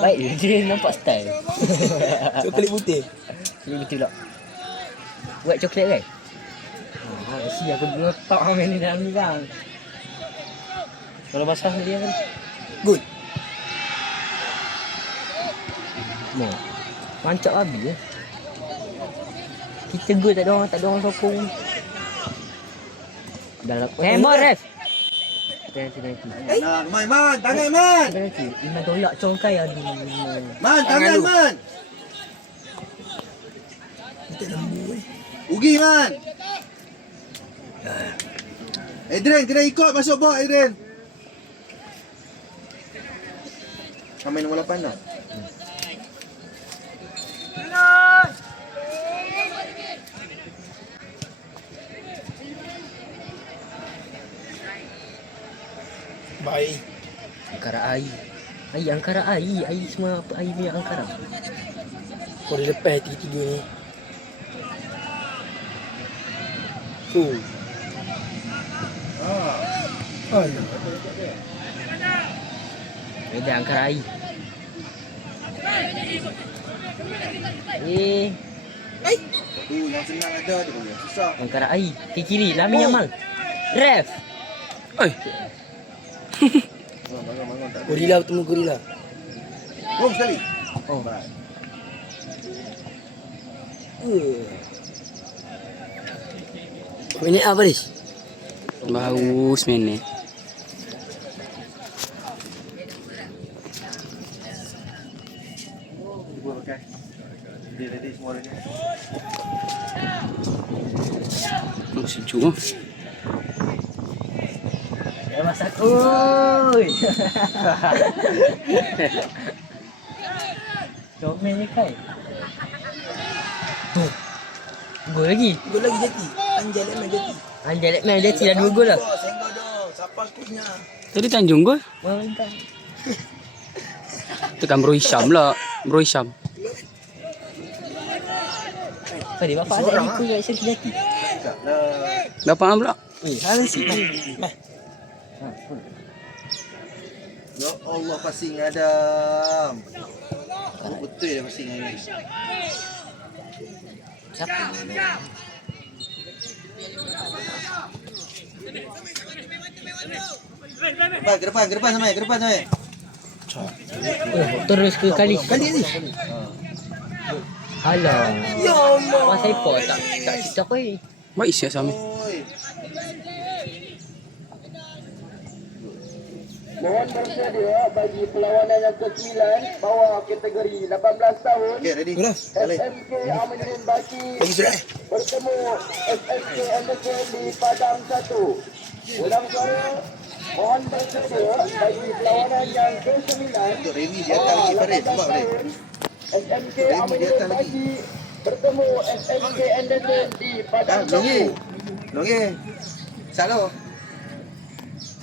Baik dia nampak style. Coklat putih. Ini betul tak? Buat coklat kan? Mesti aku letak main ni dalam ni bang. Kalau basah dia kan. Good. Mau. Mancap habis ya. Kita gol tak ada orang sokong. Dalam more ref. Nanti. Nah, Man, tangan Man. Nanti. Iman tolak congkai aduh. Man, tangan Man. Kita lembu Ugi Man. Adrian, kena ikut masuk box Adrian. Kau main nombor 8 tak? Baik. Angkara air. Angkara air. Air semua apa air minyak angkara. Kau dah lepas tiga-tiga ni. Tu. Alah. Ada angkara air. Tu yang senang ada tu yang susah. Angkara air. Ke kiri. Lamin Yamal. Ref. Oi. Bangun tak ada. Gorila bertemu gorila. Boom sekali. Oh. Baik. Minit apa Riz? Bagus main ni. Gua pakai. Dia ready semua ready. Oh, sejuk. Ya masak. Oi. Comel ni kai. Tu. Gol lagi. Gol lagi jati. Anjay lemah jati. Anjay main dia tidak 2 gol lah. Senggol dong. Siapa kunya? Tadi Tanjung gol. Mantap. Tekan Bro Hisham lah. Bro Hisham. Tadi bapak ada ikut kat sini jati. Taklah. Dapat pula. Salah sih. Ya Allah passing Adam. Betul dia passing ni. Siapa? Ke depan sampai. Terus ke kali. Kali ni. Alah. Ya Allah. Masa ipot tak cerita kau. Baik siap sama. Oi. Mohon bersedia bagi perlawanan yang ke-9 bawah kategori 18 tahun. Okey, ready. Udah. Boleh. SMK Aminuddin Baki Bagi surat. bertemu SMK Anderson di Padang 1. Ulang suara. Mohon bersedia bagi perlawanan yang ke-9 Untuk Remy di atas lagi Farid. Nampak Farid? SMK Remy di Aminuddin atas lagi. Baki bertemu SMK Anderson di Padang Belum 1. lagi. Salo.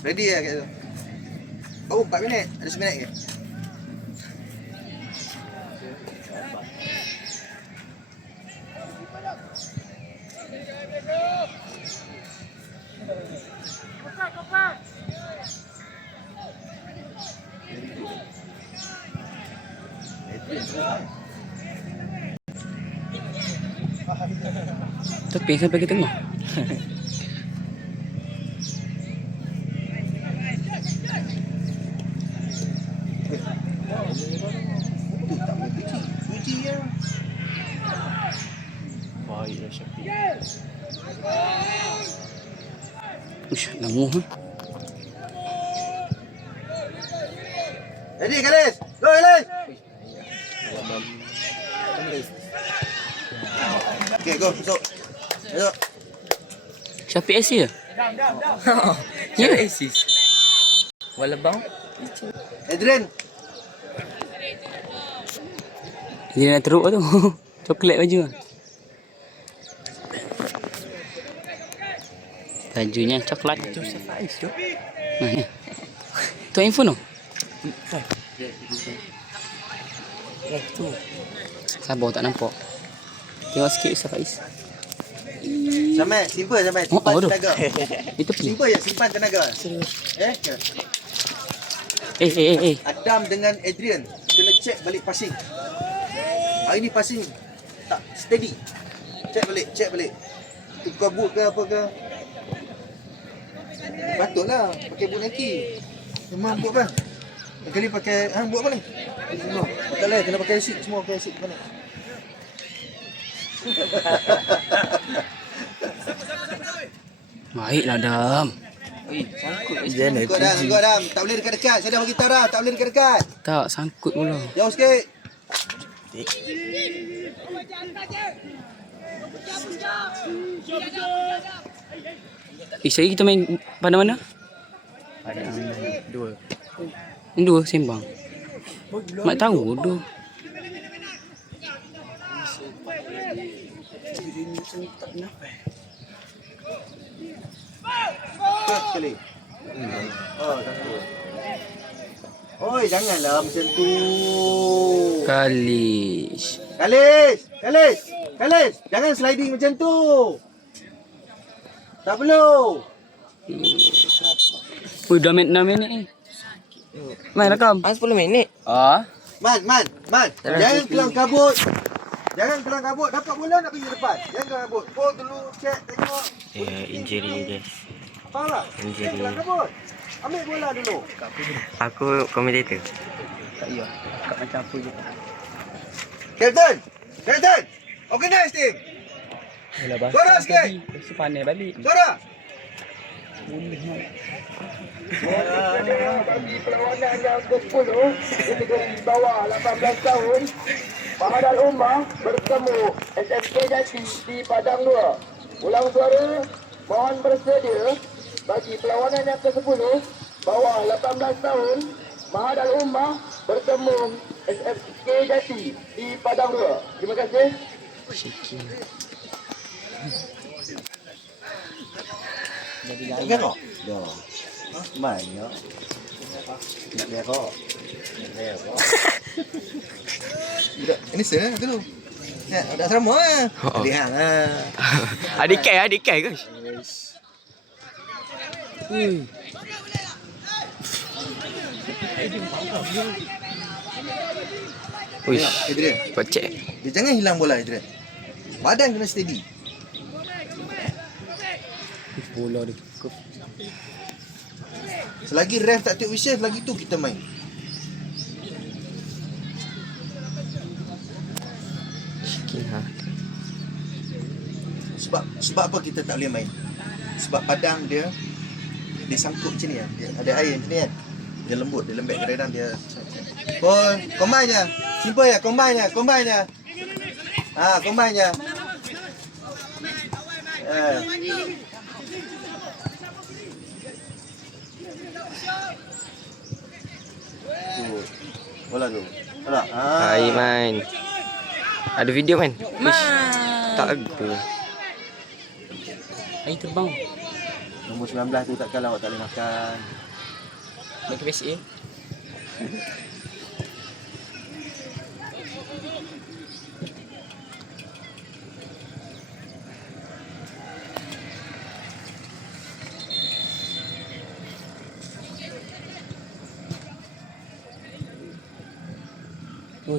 Ready lah kat tu. Oh, 4 minit. Ada 9 minit ke? Tepi sampai ke tengah. Tu tak boleh puji ya. Baiklah Syafiq. Ush, lama ha. Ready, Galis? Go, Galis! Okay, go, masuk. Masuk. Syafiq Asia. Ya asis. Walabang. Adrian. Dia nak teruk tu. Coklat baju. Bajunya coklat. Tu Safaiz tu. Mana? Tu handphone tu. Tu. Sabar tak nampak. Tengok sikit Safaiz. Sampai, simple sampai. Oh, Simpan aduh. tenaga. Itu pi. Simple je, simpan tenaga. Serius. Ke? Adam dengan Adrian kena check balik passing. Hari ni passing tak steady. Check balik. Tukar boot ke apa ke. Patutlah pakai boot Nike. Memang boot apa? Kali pakai boot apa ni? No. Tak boleh kena pakai seat semua pakai seat mana? Baiklah, Dam. Kau dah. Tak boleh dekat-dekat. Saya dah bagi taraf. Tak boleh dekat-dekat. Tak, sangkut pula. Jauh sikit. Saya kita main mana-mana? Dua. Dua sembang. Mak tahu dua. Sekali. Oh, takut. Oi, janganlah macam tu. Kalis. Kalis. Jangan sliding macam tu. Tak perlu. Ui, dah main 6 minit ni. Main rakam. 10 minit. Ah. Man. Jangan kelang kabut. Dapat bola nak pergi depan. Jangan kelang kabut. Go dulu, check, tengok. Injury guys. Faham tak? Jangan kelang kabut. Ambil bola dulu. Aku komentator. Tak iya. Kat macam apa je. Captain. Organize team. Yalah bahasa. Suara sikit. Mesti pandai balik. Suara. Bagi perlawanan yang ke-10 kategori bawah 18 tahun, Mahadal Ummah bertemu SMK Jati di Padang 2. Ulang suara, mohon bersedia bagi perlawanan yang ke-10 bawah 18 tahun, Mahadal Ummah bertemu SMK Jati di Padang 2. Terima kasih. Tak berok? Dah. Banyak. Nak berok. Ini sana tu. Ya, ada asrama ah. Dia hang ah. Adik kai guys. Uish, Adrian, kocek. dia jangan hilang bola Adrian. Badan kena steady. Bola dia. Selagi ref tak take whistle, lagi tu kita main. Sebab apa kita tak boleh main? Sebab padang dia sangkut macam ni kan. Dia ada air macam ni kan. Dia lembut, dia lembek kadang-kadang dia. Combine je. Simple je, combine je. Combine je. Bola tu. Bola. Hai man. Ada video man. Ish. Tak aku. Air terbang. Nombor 19 tu takkanlah awak tak boleh makan. Nak ke PSA? Ui.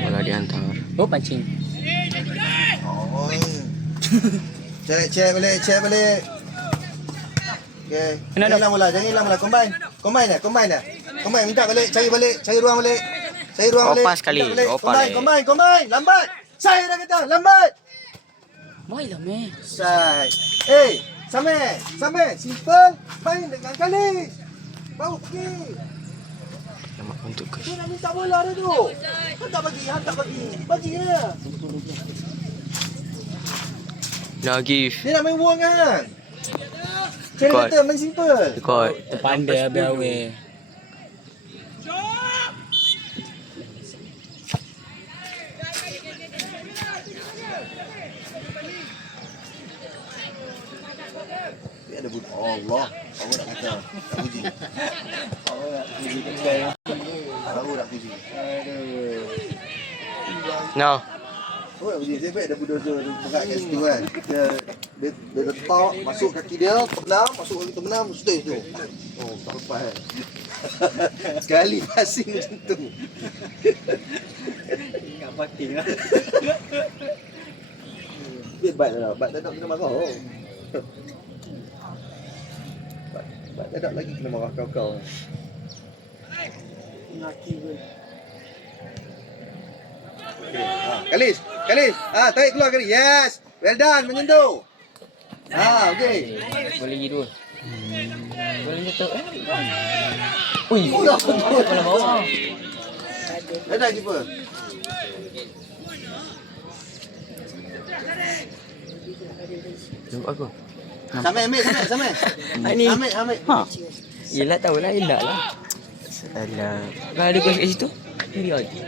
Bola dihantar. Oh, pancing. Oh. Check balik. Okey. Jangan hilang bola. Combine. Minta balik, cari ruang balik. Opas sekali. Opas. Combine. Lambat. Saya dah kata, lambat. Baiklah meh. Side. Samir. Simple. Main dengan Kalis. Baru pergi. Selamat untuk guys. Tu nak minta bola dah tu. Hantar bagi. Bagi je. Nak give. Dia nak main buang kan. Saya Record. kata main simple. Record. Pandai habis awal. Dia ada Allah. Allah nak kata. Tak puji. Baru nak puji. No. Oh, dia ada bulldozer berat kat situ kan. Dia letak, masuk kaki dia, terbenam, masuk kaki terbenam, stay situ. Oh, tak lepas kan. Sekali passing macam tu. Ingat parking lah. Dia bat tak nak kena marah. Oh. Bat tak nak lagi kena marah kau-kau. Laki pun. Okay. Kalis. Tarik keluar kali. Yes. Well done, menyentuh. Okey. Boleh lagi dua. Boleh jatuh. Ui, bola bawah. Dah keeper. Nampak aku. Samai. Ni. Ambil. Yelah tahulah elak lah. Salah. Kalau ada gol kat situ, biar je.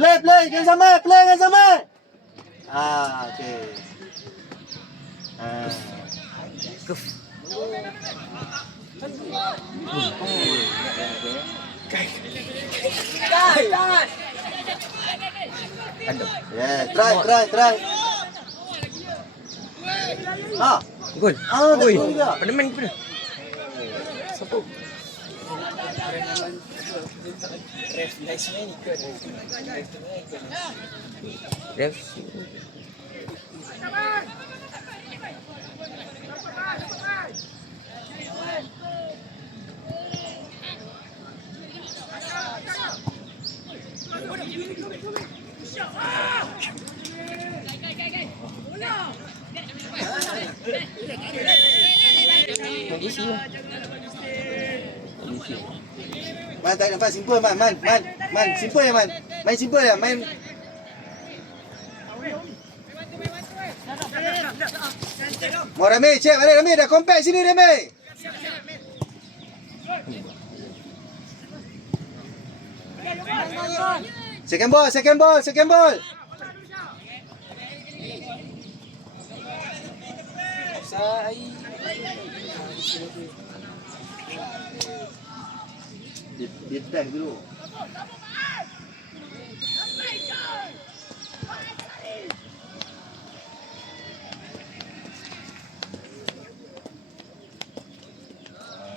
Play dengan Samai. Okey. Kuf. Ada. Yeah, try. Gol. Oi. Juga. Pada main kepada. Siapa? Ref. Isi lah. Man, tarik nafas, simple man. Simple ya man. Main simple ya, main. Mau Rami, cek balik Rami, dah compact sini Rami. Second ball. Dia tag dulu.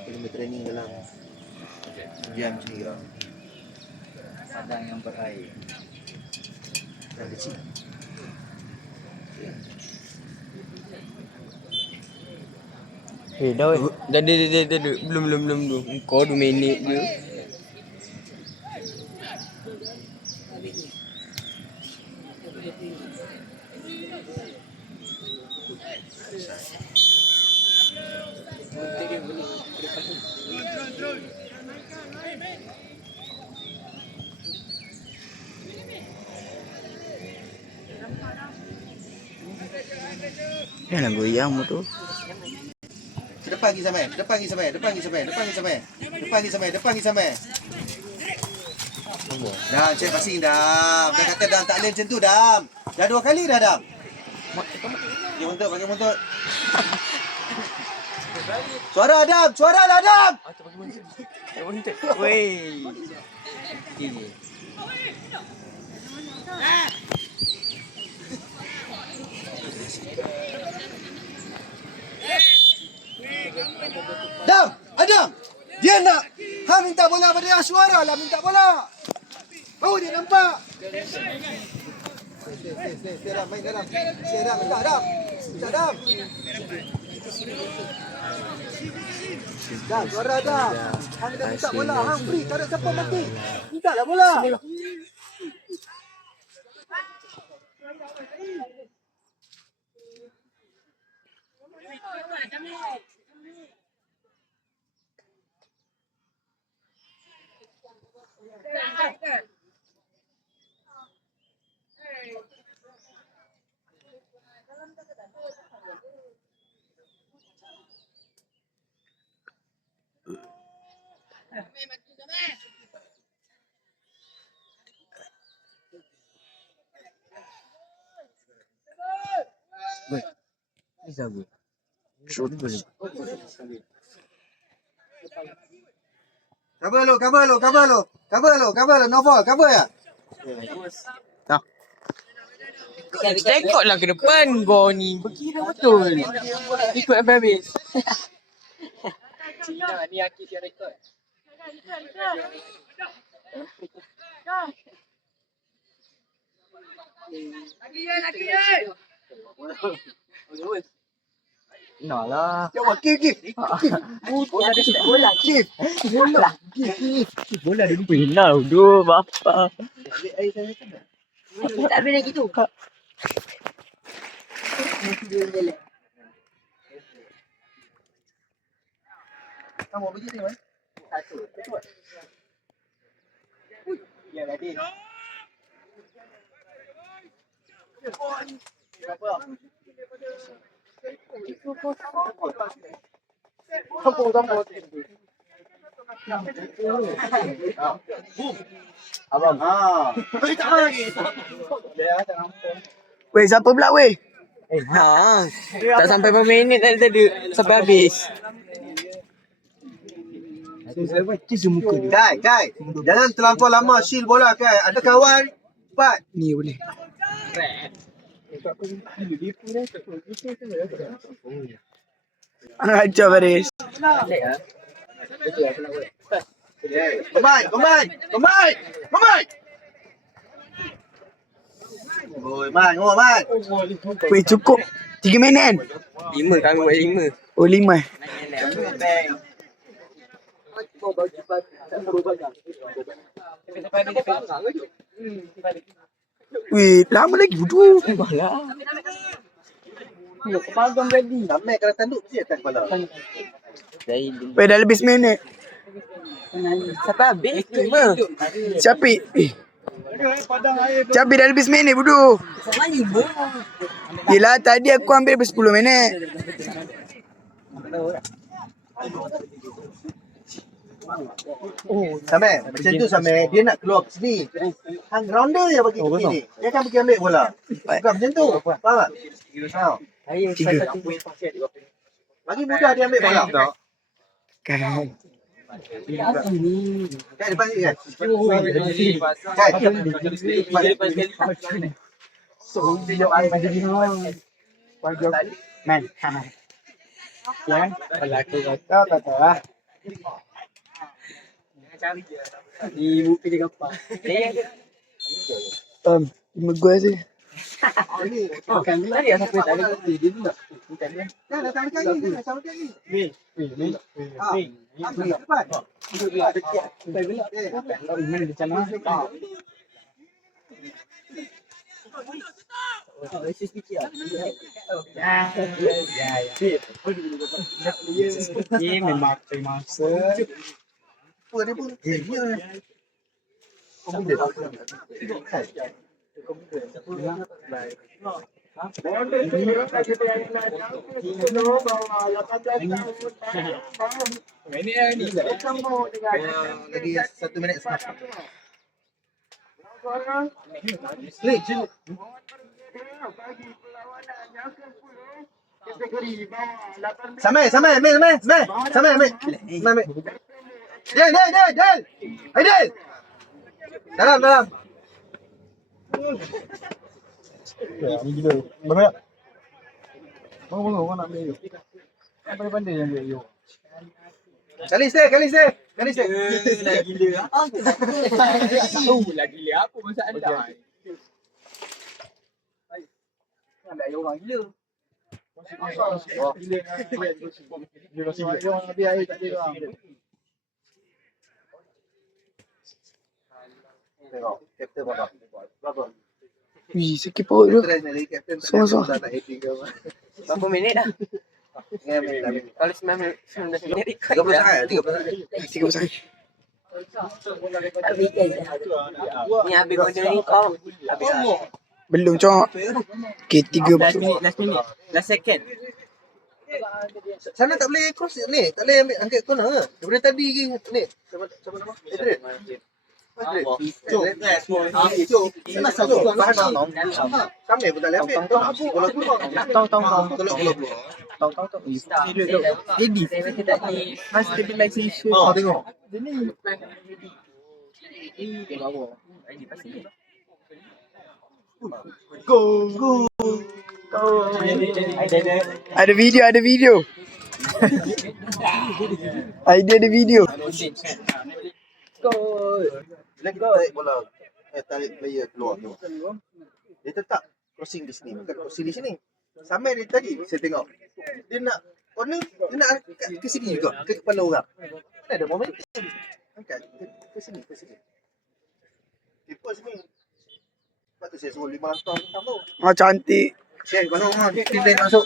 Kena training dalam jam macam ni lah. Padang yang berair. Dah kecil. Dah. Belum. Kau 2 minit je. Jangan goyang motor. Depan lagi sampai. Dah, cek passing dah. Dia kata dah tak boleh macam tu dah. Dah 2 kali dah dah. Pakai montut. Suara Adam. Weh. Adam. Dia nak minta bola pada Ashwara lah, minta bola. Oh, dia nampak. Stay Adam, main Adam. Minta Adam. Dah, suara Adam. Hang dah minta bola, hang free, tak ada siapa mati. Minta lah bola. Bisa gue. Cover lo. No ball, cover ya. Tengoklah ke depan gol ni. Berkira betul. Ikut sampai habis. Ni Akif yang rekod. Nak lah. Bola dia final tu bapa. Tak boleh gitu. Kamu bagi ni, man. Ya tadi. Abang. Weh, siapa pula weh? Tak sampai berapa minit tadi sampai habis. Kai. Jangan terlampau lama shield bola, Kai. Ada kawan. Cepat. Ni boleh. Ajar Faris. Combine. Oi, man. Weh, cukup. 3 minit kan? 5 kami buat 5. Oh, 5 eh? Weh, lama lagi bodoh. Sampai kalau tanduk je atas kepala. Weh, dah lebih seminit. Sampai habis 5. Capik. Capik dah lebih seminit bodoh. Yelah, tadi aku ambil 10 minit. Sampai macam tu sampai dia nak keluar ke sini. Hang rounder je bagi ke sini. Dia akan pergi ambil bola. Bukan macam tu. Faham tak? Bagi mudah dia ambil bola. Kan. Kan depan sini kan? Man. Ya, berlaku kata lah. Di muka dia gampang. Cuma gua sih. Bukan lari ya sampai tak ada kopi dia tu tak. Bukan dia. Dah datang kali. Cepat. Sampai gelap. Mana dia macam mana? Dia memang masa. Apa dia pun? Dia. Lagi 1 minit setengah. Sampai, ambil. Del. Hai Del. Dalam. Kali stay. Gila. Tahu lah gila apa masalah. Ambil air orang gila. Tengok, kapten berapa? Wih, sakit perut tu. Suar. Berapa minit dah? Kalau 19 minit record. 30 sangat. Ni habis benda ni kau. Habis lah. Belum cok. Okay, 3 Last minute. Last second. Sana tak boleh cross ni. Tak boleh ambil angkat corner ke? Daripada tadi ke ni. Siapa nama? Madrid. Kami pun tak boleh ambil. Tolong. Ready. Mas stabilization. Tengok. Ini bawah. Ini pasti. Ada video, ada video. Idea ada video. Bila kita tarik bola, tarik player keluar tu, dia tetap crossing di sini, bukan crossing di sini. Sampai dia tadi, saya tengok, dia nak corner, dia nak ke sini juga, ke kepala orang. Mana ada momentum. Angkat ke sini, ke sini. Keeper sini. Lepas tu saya suruh 5 langkah tu. Ah, cantik. Share, kalau orang tim lain masuk.